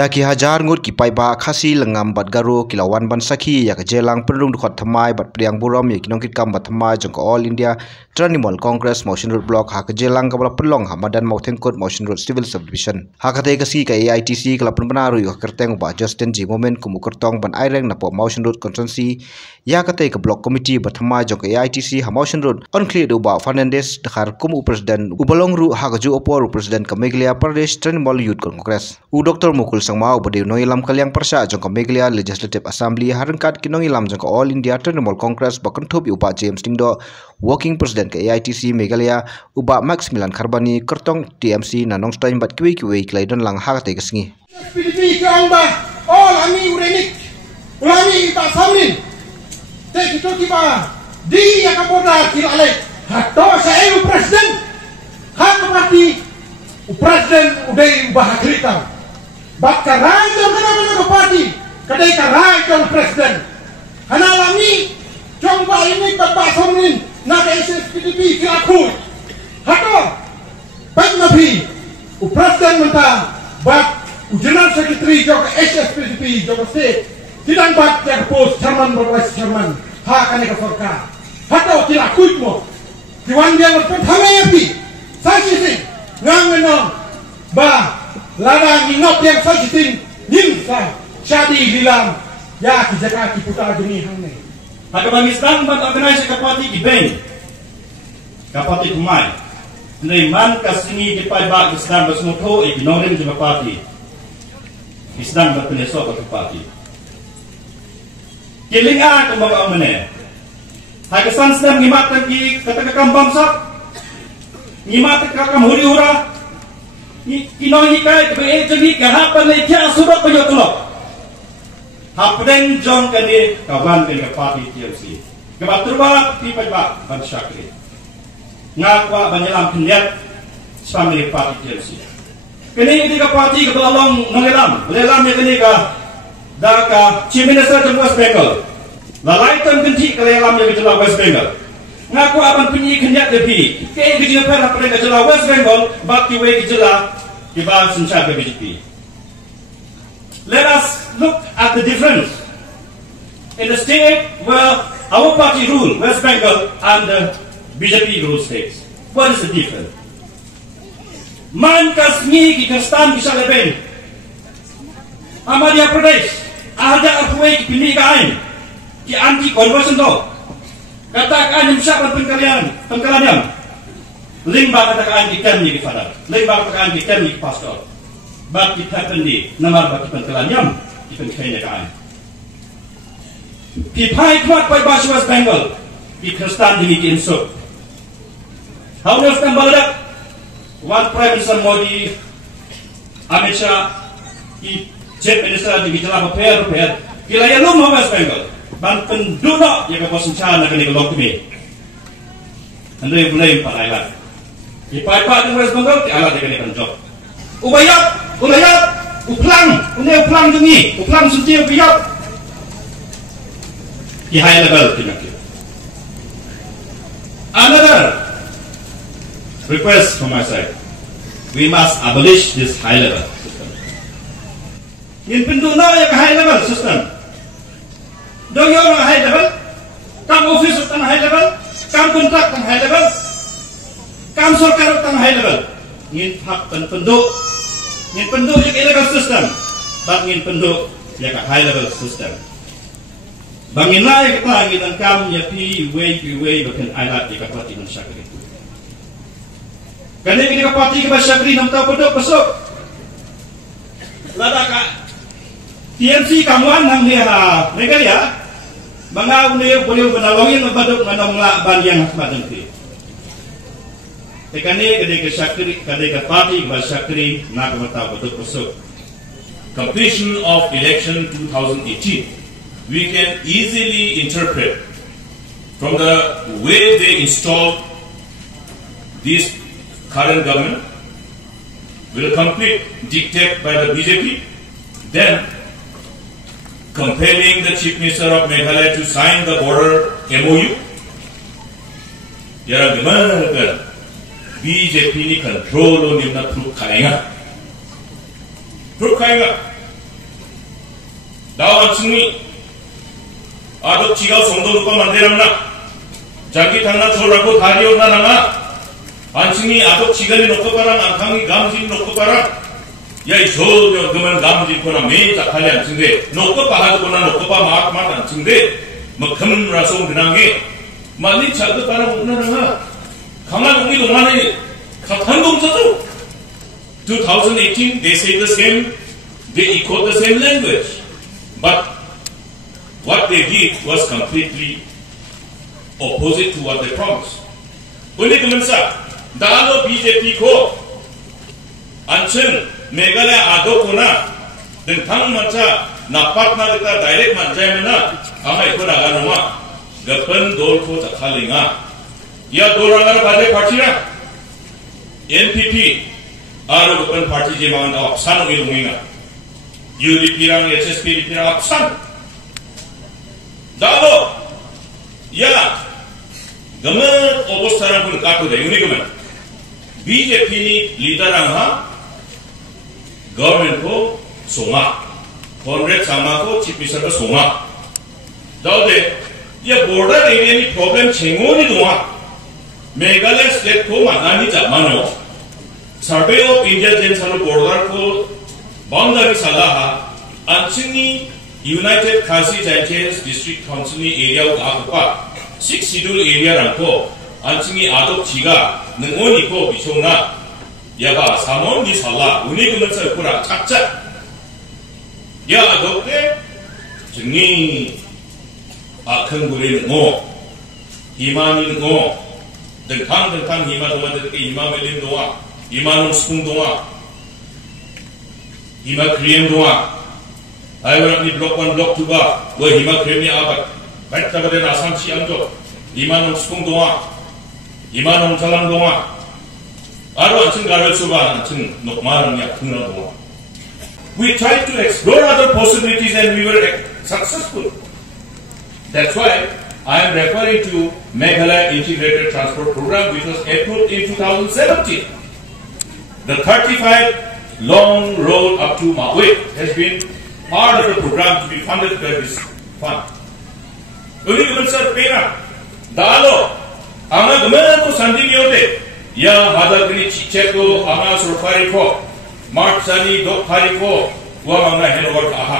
Daki hajar ngut ki paiba khasi lengam bat garu kilawan ban sakhi yak jelang penrung dukhot thamai bat priang buram yak kinong kitkam bat thamai jong All India Tranimal Congress Mawshynrut block hak jelang kabla pelong hamadan Mawthengkot Mawshynrut civil subdivision hakate kasi ka AITC kala penbenaru yak kerteng ba Justin G Momin kumu kertong ban aireng napo Mawshynrut constituency yakate ka block committee bat thamai jong AITC ha Mawshynrut on clear do ba Fernandez dakhar kumu president ubalong ru hakaju opor president ka Meghalaya Pradesh Tranimal Youth Congress u Dr Mukul sangma ubade noilam kalyang persya jong Meghalaya Legislative Assembly harangkat kinongilam jong All India Tranimal Congress bakon thup upa James Tingdo working president ke AITC Meghalaya uba Max Milan Kharbani kertong TMC nanong stein bat kiwi klaidon lang hakate kesngi PDP kamba all ami urenik ulami ta samnin te kito kiba di yakapoda kilale hatto saya president hak berarti president udai bahakrita bakka rajon kana parti kadai ka rajon president hanalami jomba ini bapak samnin na PDP kilaku hatto pagnabi president menta bak general secretary jog PDP jog state tidak bak jak post chairman vice chairman ha kane ka sarkar hatto kilaku mo diwan dia berpengaruh saksi ngangenong ba ladang ingot yang sajitin nimsa jadi hilang ya kijaka kiputa demi hangne pada mamistan ban organize kapati di bank kapati kumai naiman kasini di paiba islam basmuto ignoring di kapati islam berpeneso kapati kilinga kumbaga amane hagasan sedang ngimatan ki kata-kata bangsa ngimatan kakam huri-hura Kinoi kai kebe jadi kahapan lekia surat penyotulok. Hapden jong kani kawan kani parti TMC. Kebaturba tiba-tiba ban syakri. Ngakwa banyalam kenyat sambil parti TMC. Kini ketika parti kebelalong nongelam, lelam ya kini ka daka Chief Minister of West Bengal. Lalaitan kenti kelelam ya kejelah West Bengal. Ngaku akan punya kenyat lebih. Kaya kerja perah pada kejelah West Bengal, bakti we kejelah kibah senca BJP. Let us look at the difference in the state where our party rule, West Bengal, and the BJP rule states. What is the difference? Man kasmi ki kastan bisa leben. Madhya Pradesh, ada apa ki pilih kain, ki anti conversion law. Katakan yang siapa pengkalian limba katakan ikan ni kifadar limba katakan ikan ni pastor bak kita pendi nama bak pengkalian ikan kain pipai kuat pai bahasa West Bengal di Kristan demikian so how does Kambalada one Prime Minister Modi Amit Shah di Chief Minister di Bijala Repair kila ya lumah West Bengal ban penduduk yang kawasan China kini kelok kami. Anda boleh pakai Ipai-ipai di West Bengal ti alat kini kan job. Ubayat, uplang dungi, uplang sunti ubayat. Di high level tindak. Another request from my side, we must abolish this high level system. In penduduk yang high level system. Do you on high level? Kam office on high level? Kam contract on high level? Kam sarkar on high level? Ngin hak penduduk yang illegal system, but ngin penduduk yang high level system. Bangin lain kita ngin kam ya pi way bahkan alat di kapati mensyakri. Kerana di kapati mensyakri nam tahu penduduk besok. Ladaka TMC kamuan nang dia Meghalaya. Bangau ni boleh menolongin membaduk menolonglah bandiang badan ti. Tekane kedai syakri kedai parti syakri nak bertahu betul besok. Completion of election 2018, we can easily interpret from the way they installed this current government will complete dictate by the BJP, then compelling the Chief Minister of Meghalaya to sign the border MOU. Ya, gimana kan? BJP ni control ni na proof kaya. 안승미 아도 지가 송도 누가 만들었나 자기 당나 졸라고 다리 올라나나 안승미 아도 지간이 놓고 봐라 안탕이 감진 놓고 봐라 야이 저저 그만 감진 거나 매일 작할래 안승대 놓고 봐도 거나 놓고 봐 마크만 안승대 뭐 금라송 그랑게 만리 자도 따라 못나나 강한 우리 동안에 같은 동서도 2018 they say the same they echo the same language but what they did was completely opposite to what they promised. Only 그러면서 나도 BJP 고 안천 메갈레 아도코나 등 당만차 나빠트나겠다 다이렉트 만자면나 아마 이거 나가는와 몇번 돌고 작할링아 야 돌아가라 바제 파티라 NPP 아로 몇번 파티 제망은 나 산옥이 동행아 UDP랑 SSPDP랑 합산 나도 야 너는 오버스타랑 분 까토돼 우리 그러면 BJP 리더랑 하 गवर्नमेंट सोमा कॉन्ग्रेस सामा को chief minister का सोमा दाऊदे ये border area में प्रॉब्लम छेंगो नहीं दुआ मेघालय स्टेट को मानानी जामानो सर्वे ऑफ इंडिया जेंसानो बॉर्डर को बाउंड्री सलाह अंचिनी यूनाइटेड खासी जाइकेस डिस्ट्रिक्ट काउंसिल एरिया को आकुपा 6 शेड्यूल एरिया रंको अंचिनी आदोक चिगा नंगोनी को बिछोना 야바 사몬니 살라 우니 그면서 꾸라 착자 야 너때 증니 큰 구리는 뭐 희망이는 뭐 등탕 희망도만 되게 희망을린 동안 희망은 스푼 동안 희망 크리엠 동안 아이버니 블록 1 블록 2가 뭐 희망 크리엠이 아바 발자가 된 아삼치 안쪽 희망은 스푼 동안 희망은 잘한 동안 We tried to explore other possibilities and we were successful. That's why I am referring to Meghalaya Integrated Transport Program, which was approved in 2017. The 35 long road up to Mawshynrut has been part of the program to be funded by this fund. Uli sir pera dalo anga gumana sandinyote या हादागरी चिचेको आमा सुरफारी को मार्चनी दो फारी को वो मांगा हेनोवर कहा